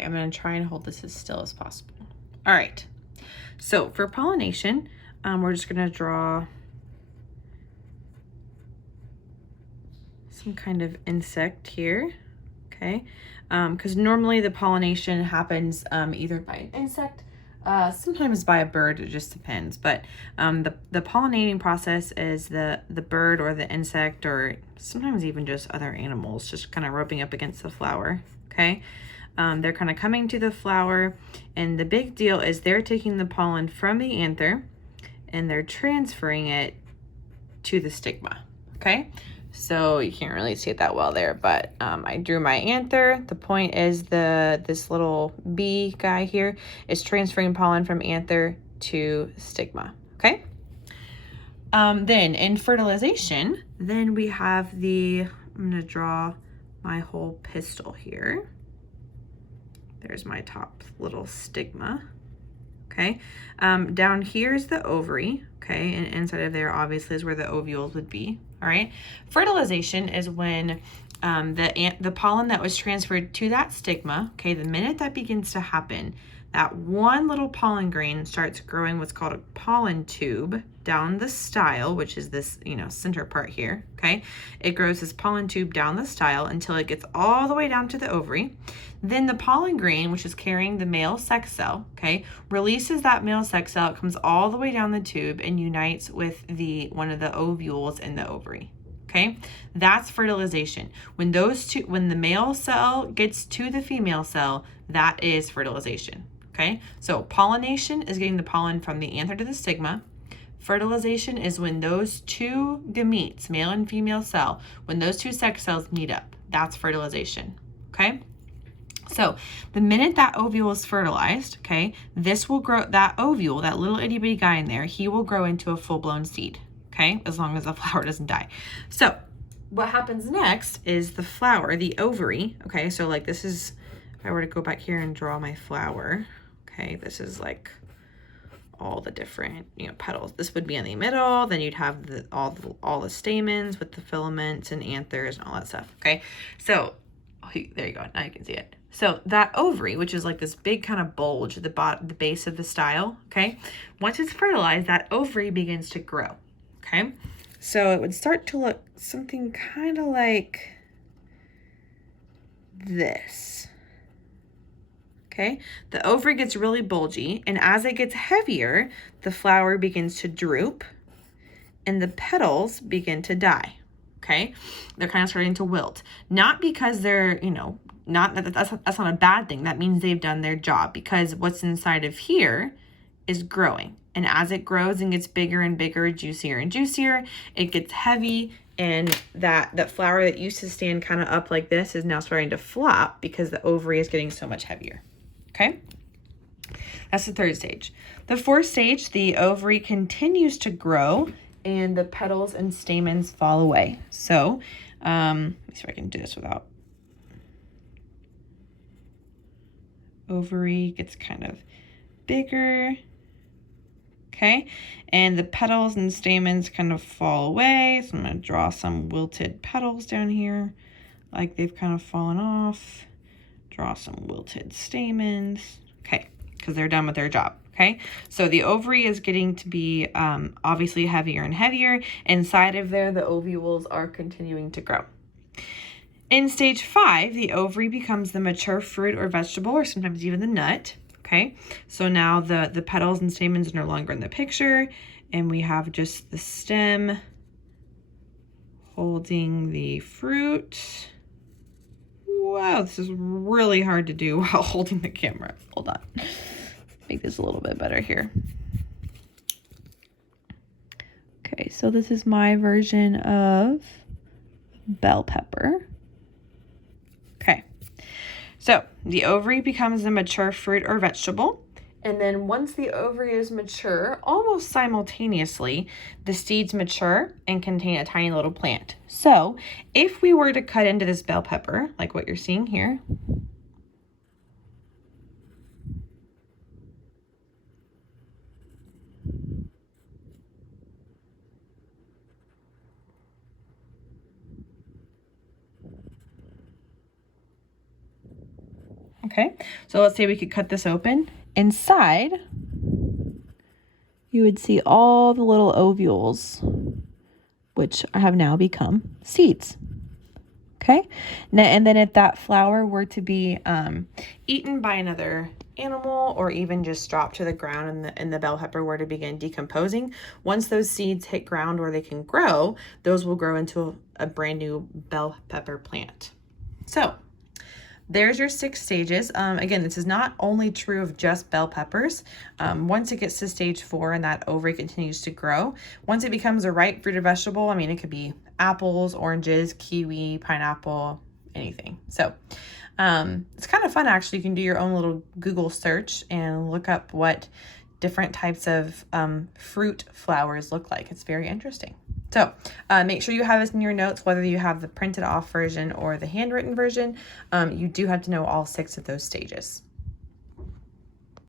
Okay, I'm going to try and hold this as still as possible. All right. So for pollination, we're just going to draw some kind of insect here. Okay, because normally the pollination happens either by an insect, sometimes by a bird, it just depends. But the pollinating process is the bird or the insect, or sometimes even just other animals, just kind of rubbing up against the flower. Okay, they're kind of coming to the flower, and the big deal is they're taking the pollen from the anther and they're transferring it to the stigma. Okay, so you can't really see it that well there, but I drew my anther. The point is this little bee guy here is transferring pollen from anther to stigma. Okay. Then in fertilization, then we have I'm gonna draw my whole pistil here. There's my top little stigma. Okay. Down here is the ovary. Okay, and inside of there obviously is where the ovules would be. All right. Fertilization is when the pollen that was transferred to that stigma, okay, the minute that begins to happen, that one little pollen grain starts growing what's called a pollen tube down the style, which is this, center part here, okay? It grows this pollen tube down the style until it gets all the way down to the ovary. Then the pollen grain, which is carrying the male sex cell, okay, releases that male sex cell. It comes all the way down the tube and unites with one of the ovules in the ovary. Okay, that's fertilization. When the male cell gets to the female cell, that is fertilization. Okay, so pollination is getting the pollen from the anther to the stigma. Fertilization is when those two gametes, male and female cell, when those two sex cells meet up. That's fertilization. Okay. So the minute that ovule is fertilized, okay, this will grow, that ovule, that little itty bitty guy in there, he will grow into a full-blown seed, okay, as long as the flower doesn't die. So what happens next is the flower, the ovary, okay, so like this is, if I were to go back here and draw my flower, okay, this is like all the different, petals. This would be in the middle, then you'd have all the stamens with the filaments and anthers and all that stuff, okay? So there you go, now you can see it. So that ovary, which is like this big kind of bulge at the base of the style, okay? Once it's fertilized, that ovary begins to grow, okay? So it would start to look something kind of like this, okay? The ovary gets really bulgy, and as it gets heavier, the flower begins to droop, and the petals begin to die, okay? They're kind of starting to wilt. Not because they're, that's not a bad thing. That means they've done their job, because what's inside of here is growing. And as it grows and gets bigger and bigger, juicier and juicier, it gets heavy, and that flower that used to stand kind of up like this is now starting to flop because the ovary is getting so much heavier, okay? That's the third stage. The fourth stage, the ovary continues to grow and the petals and stamens fall away. So let me see if I can do this without. Ovary gets kind of bigger, okay? And the petals and stamens kind of fall away. So I'm going to draw some wilted petals down here, like they've kind of fallen off. Draw some wilted stamens, okay, because they're done with their job, okay? So the ovary is getting to be obviously heavier and heavier. Inside of there, the ovules are continuing to grow. In stage 5, the ovary becomes the mature fruit or vegetable, or sometimes even the nut, okay? So now the petals and stamens are no longer in the picture, and we have just the stem holding the fruit. Wow, this is really hard to do while holding the camera. Hold on. Make this a little bit better here. Okay, so this is my version of bell pepper. Okay, so the ovary becomes a mature fruit or vegetable. And then once the ovary is mature, almost simultaneously, the seeds mature and contain a tiny little plant. So if we were to cut into this bell pepper, like what you're seeing here, Okay, so let's say we could cut this open. Inside, you would see all the little ovules, which have now become seeds. Okay, and then if that flower were to be eaten by another animal or even just dropped to the ground and the bell pepper were to begin decomposing, once those seeds hit ground where they can grow, those will grow into a brand new bell pepper plant. So there's your 6 stages. Again, this is not only true of just bell peppers. Once it gets to stage 4 and that ovary continues to grow, once it becomes a ripe fruit or vegetable, I mean, it could be apples, oranges, kiwi, pineapple, anything. So it's kind of fun, actually. You can do your own little Google search and look up what different types of fruit flowers look like. It's very interesting. So make sure you have this in your notes, whether you have the printed off version or the handwritten version. You do have to know all 6 of those stages.